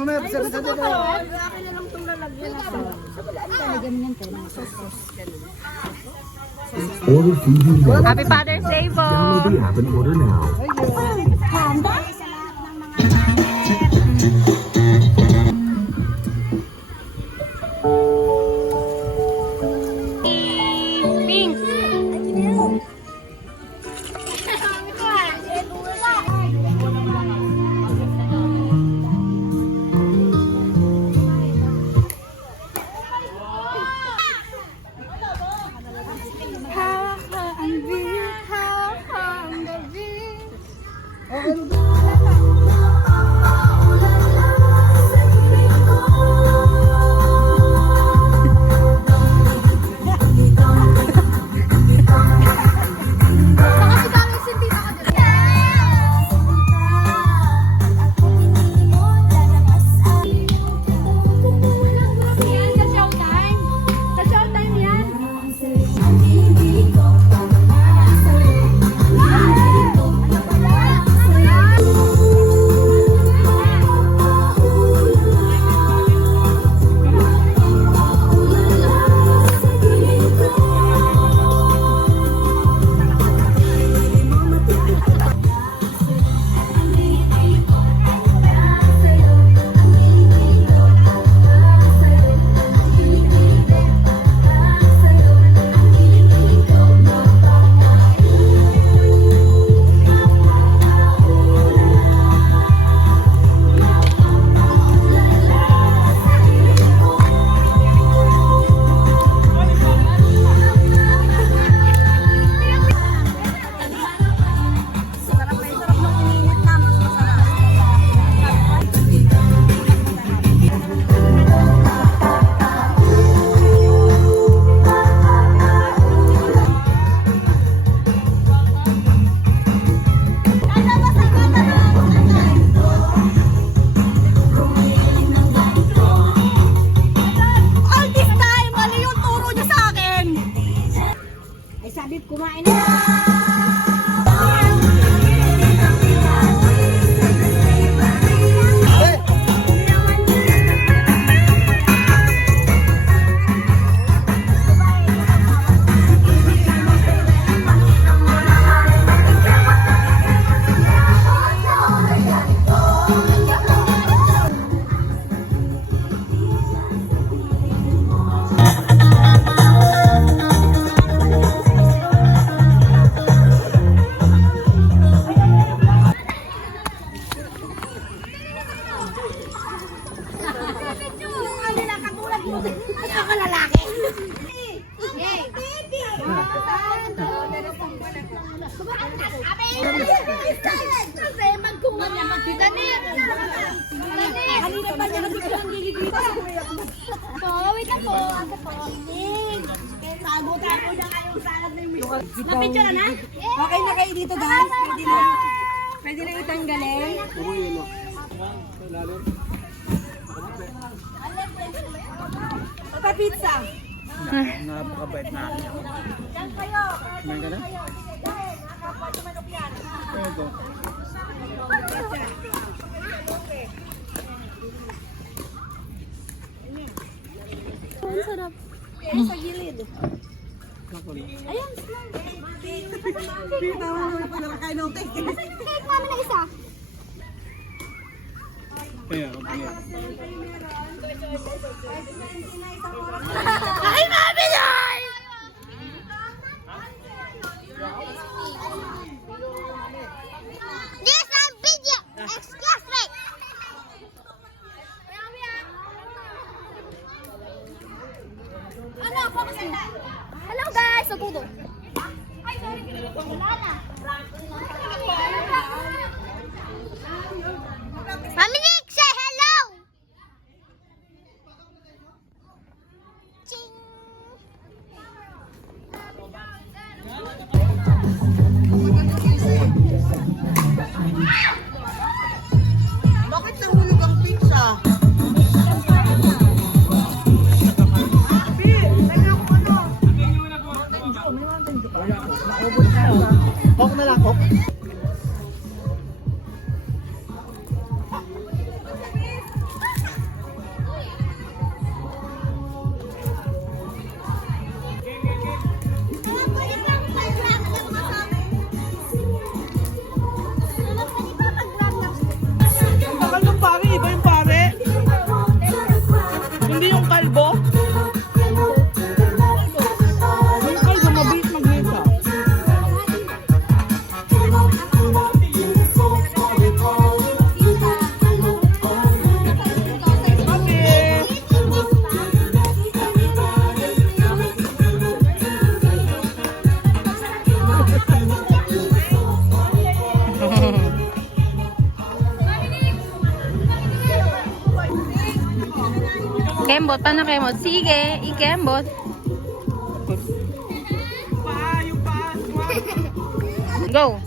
mamaya. Bisa na Akin na lang itong lalagyan natin. Order food you love. Happy Father's Day po! Download the app and order now. Pink! Kumain na. Na-picture na? Okay na kayo dito guys. Pwede na itanggalin. Ito pizza. Napakabait na akin ako. Kumain ka na? Ito. Ang sarap. Sa gilid. Ayan. Kita mo na pala kain ng cake. Cake mami na isa. Kaya, okay. Ay, mami yan! This on video. Excuse me. Ano? Hello guys, sabudo. Ay, sorry. Wala na. Mami Nick, say hello. Ching. Bakit nahulog ang pizza? Coke na lang, Coke. Kembot, paano kembot? Sige, ikembot. Go.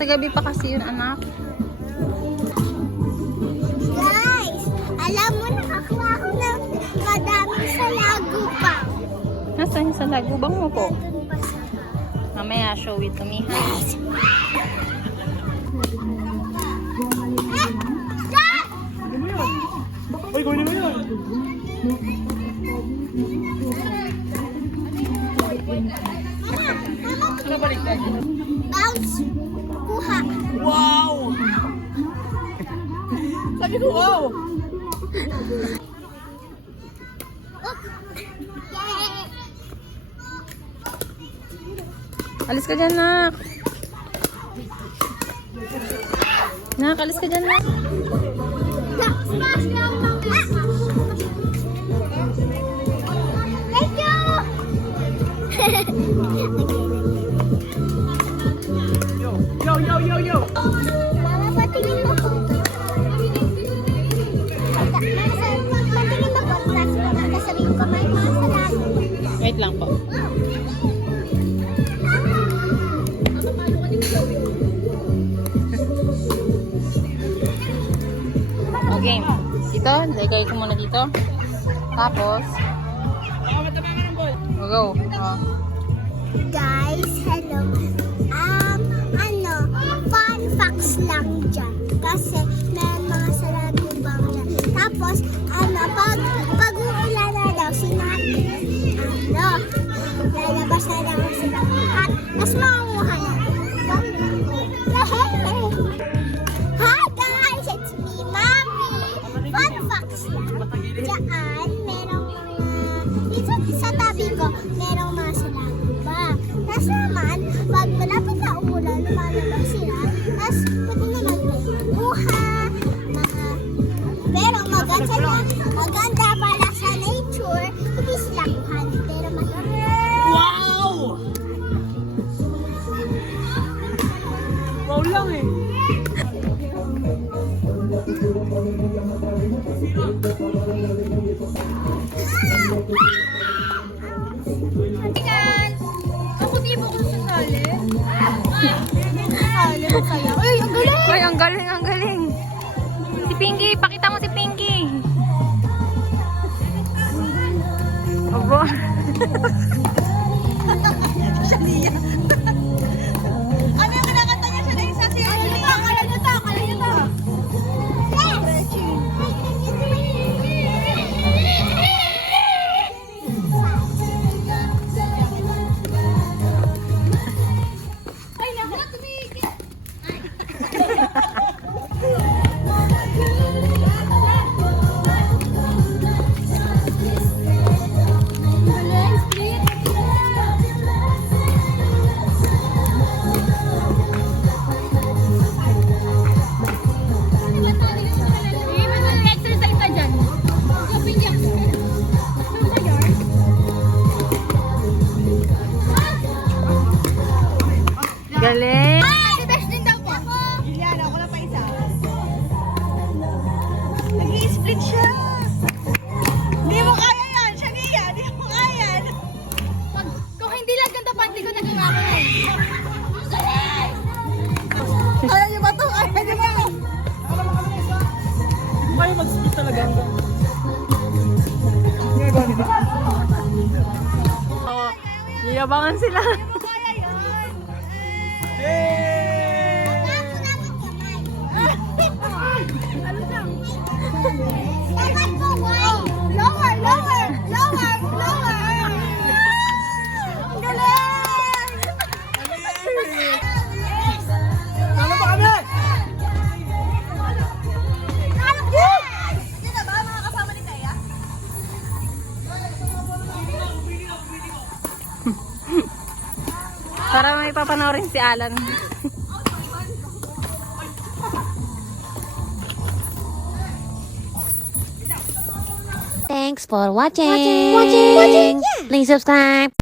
Sa gabi pa kasi yun, anak. Guys, alam mo, nakakuha ako ng madaming salagupang. Nasaan yung sa lagubang mo po? Mamaya, show it to me, ha? Uy, gawin mo yun. Ano balik tayo? Bounce. Kuha. Wow! Sabi ko, wow! Alis ka dyan, nak. Nak, alis ka dyan, nak. Smash down ng Thank you! Yo! Mama, patingin mo ko. Patingin mo ko. Tapos sasabihin ko, may mga salado. Wait lang po. Okay. Dito, lagay ko muna dito. Tapos, go. Oh. Guys, hello. Fun facts lang dyan. Kasi may mga salagubang dyan. Tapos, pag uulan na daw, sinabi, lalabas na daw sila. At, mas makunguha na. Hi guys, it's me, Mommy. Fun facts lang. Diyan, merong dito sa tabi ko, merong mga salaguba. Tapos naman, pag malapit na umulan, lumalabas sila. Tapos, pwede naman buha, pero maganda pala sa nature, hindi sila kuhan. Pero Wow! Wow lang eh. Ay, ang galing. Si Pinky, pakita mo si Pinky. Abo. ano yung kinakanta niya siya na isa siya? Kala niyo to. Ay, naku, tumigil. Galing. Si Besh din daw po. Iliana, ako na pa isa. Nag-i-split siya. Hindi mo kaya yan, Shania. Hindi mo kaya yan. Kung hindi lang ganda panty ko, nagawa ko na eh. Kaya niyo ba ito? Kaya niyo ba ito? May mag-split talaga hanggang. Yabangan sila. Kaya yan. Dapat po, lower, lower, lower, lower. Ang galing! Talo pa kami! Sino ba mga kasama ni Kaya? Para may papanoorin si Alan. Thanks for watching. Please subscribe.